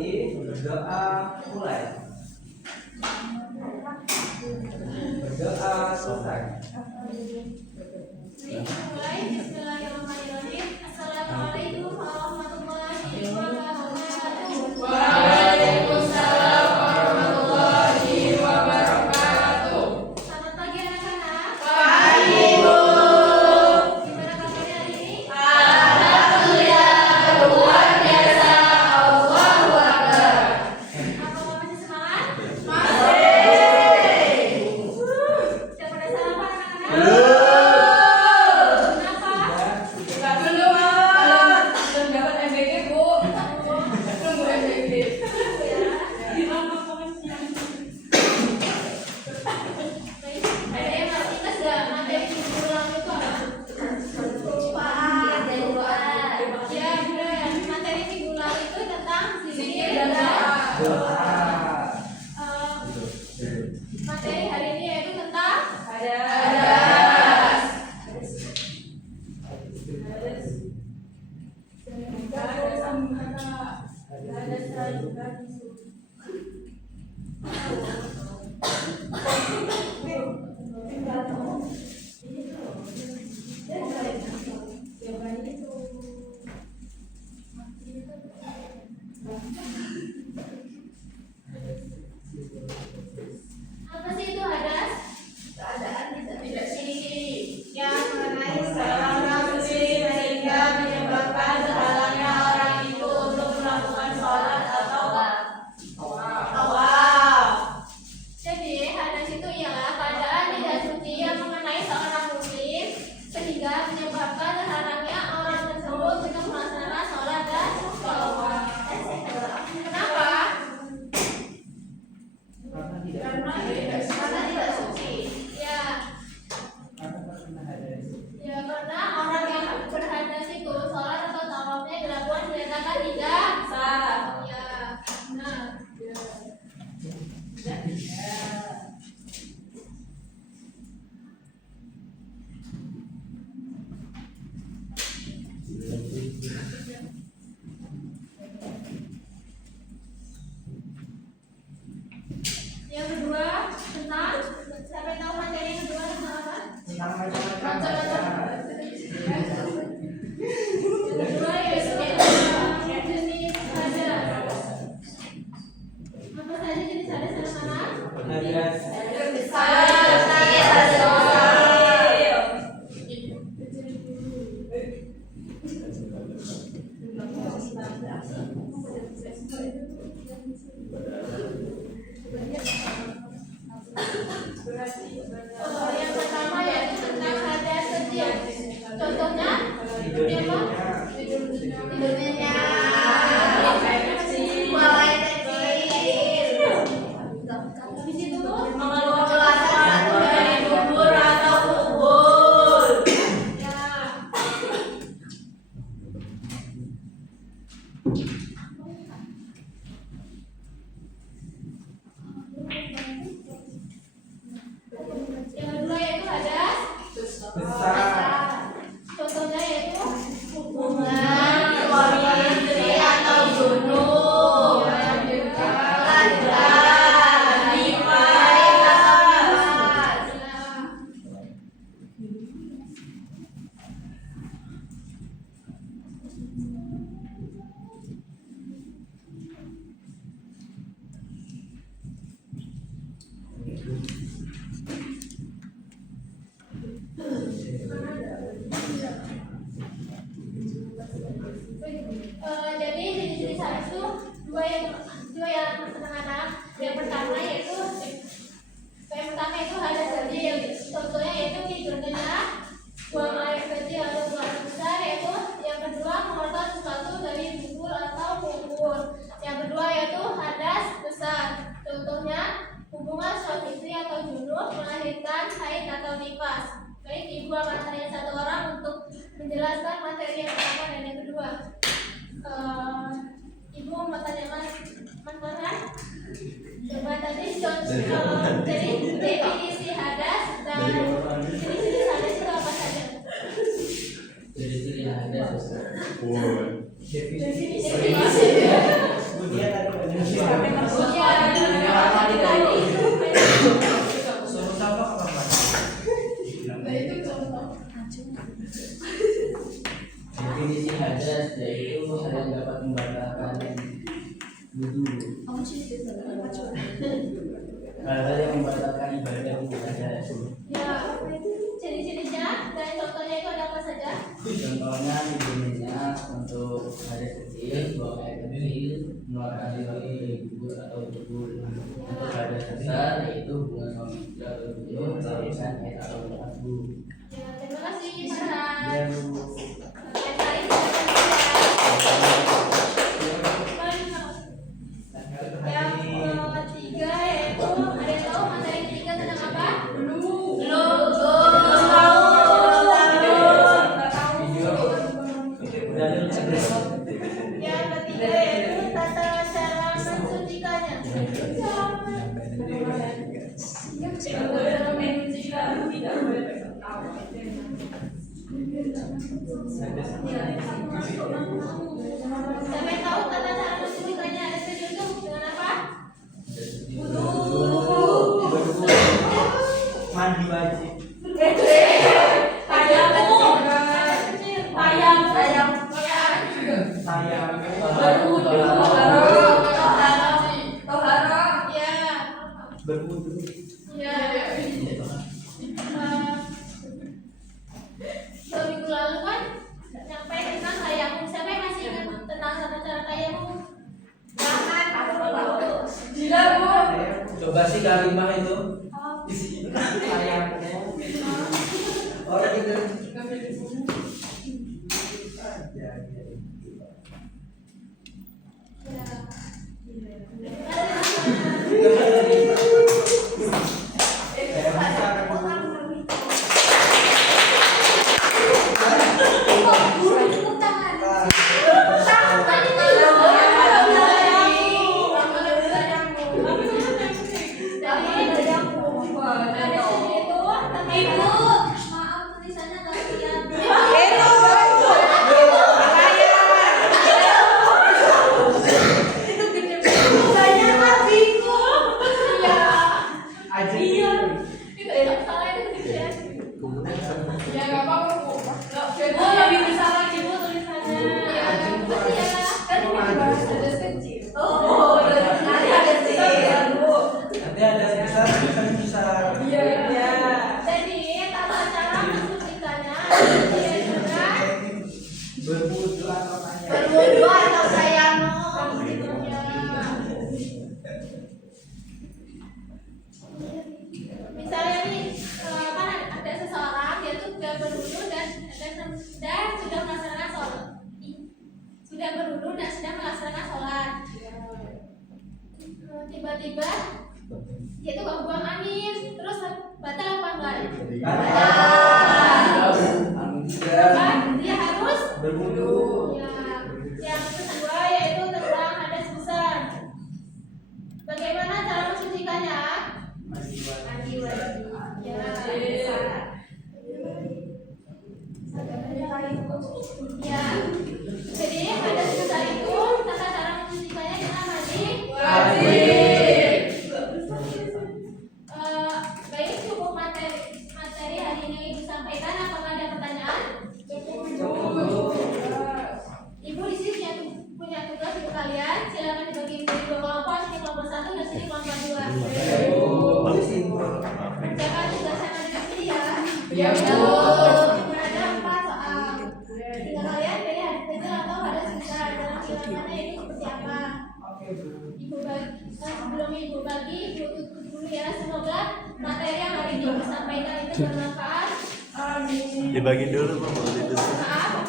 berarti berdoa mulai. Berdoa selesai. Mulai. Bismillahirrahmanirrahim. Assalamualaikum warahmatullahi wabarakatuh. Waalaikumsalam warahmatullahi wabarakatuh. Selamat pagi anak-anak. Pagi, Bu. Gimana kabarnya hari ini? Alhamdulillah, luar biasa. Allahu Akbar. Apakah masih semangat? Masih. Sudah pada sarapan anak-anak? Kenapa? Belum dapat MBG, Bu. Tunggu MBG. Baik. Ada yang masih ingat nggak materi minggu lalu itu apa? Ya, benar. Materi minggu lalu itu tentang zikir dan Doa. materi hari ini yaitu tentang Hadas. apa sih itu hadas? Keadaan tidak ciri-ciri Yang mengenai seorang muslim sehingga menyebabkan terhalangnya orang itu untuk melakukan sholat atau awal. Jadi hadas itu ialah keadaan tidak suci yang mengenai seorang muslim sehingga menyebabkan terhalangnya orang tersebut untuk melaksanakan sholat dan sholawat. Kenapa? Karena tidak suci. Ya, karena orang yang berhadas itu sholat atau tawafnya dilakukan dinyatakan tidak Sah. ya. Nah, yang kedua tentang siapa yang tahu materi yang kedua tentang apa? Tentang macam-macam. Yang kedua yaitu tentang jenis hadas. Apa saja jenis hadas anak-anak? Hadas. Yang pertama yaitu tentang hadas kecil. Contohnya seperti apa? Habis itu Mengeluarkan satu dari dubur atau kubur. ya. Yang kedua yaitu hadas Besar. contohnya yaitu Hubungan suami istri atau junub. Lancar, nifas atau nifas. Jadi jenis-jenis hadas itu dua yang anak-anak. Yang pertama yaitu hadas kecil. Contohnya yaitu tidur nyenyak, buang air kecil atau buang air besar. Yaitu yang kedua mengeluarkan sesuatu dari dubur atau kubur. Yang kedua yaitu hadas besar. Contohnya hubungan suami istri atau junub, melahirkan haid atau nifas. Baik, ibu akan tanya satu orang untuk menjelaskan materi yang pertama dan yang kedua. Ibu mau tanya Mas Farhan? Coba tadi jadi definisi hadas dan jenis-jenis hadas itu apa saja? Definisi. Definisi. Kemudian ada mengeluarkan diri gugur atau gugur untuk hadas besar yaitu hubungan suami istri atau gugur terlisan atau berlaku. Ya, terima kasih Farhan. Ya, Yang lain yang ketiga yaitu ada yang tahu materi ketiga tentang apa? Yang ketiga yaitu tata cara mensucikannya. Sampai tahu tata cara mensucikannya ada sejujur dengan apa? mandi wajib. Berwudu. Ya. Dua minggu lalu kan sampai tentang tayamum. Siapa yang masih ingat tentang tata cara tayamum? Jangan aku tahu. Coba sih kalimah itu. Ayam. Orang itu. Nanti ada besar, bisa. Jadi tata cara mensucikannya yaitu Berwudu atau tayamum. berwudu atau tayamum gitu ya. Misalnya nih kan ada seseorang dia tuh sudah berwudu dan sudah melaksanakan sholat. Sudah berwudu dan sedang melaksanakan sholat. Tiba-tiba dia tuh buang angin, terus batal apa enggak? Kan dia harus Berwudu. ya. Yang kedua yaitu tentang hadas besar. Bagaimana cara mensucikannya? Mandi wajib. Ya. Jadi hadas besar itu tata cara mensucikannya dengan mandi wajib. Baik, cukup materi hari ini Ibu sampaikan. Apakah ada pertanyaan? Ibu di sini punya tugas untuk kalian. Silakan dibagi menjadi dua kelompok. Sini kelompok 1 dan sini kelompok 2. Kerjakan tugas yang ada di sini ya. Ada 4 soal. Tinggal kalian pilih hadis kecil atau hadis besar. Dalam silakannya itu seperti apa? Ibu bagi sebelum Ibu bagi, Ibu tutup dulu ya. Semoga materi yang hari ini Ibu sampaikan itu bermanfaat. Dibagi dulu, Pak. Maaf,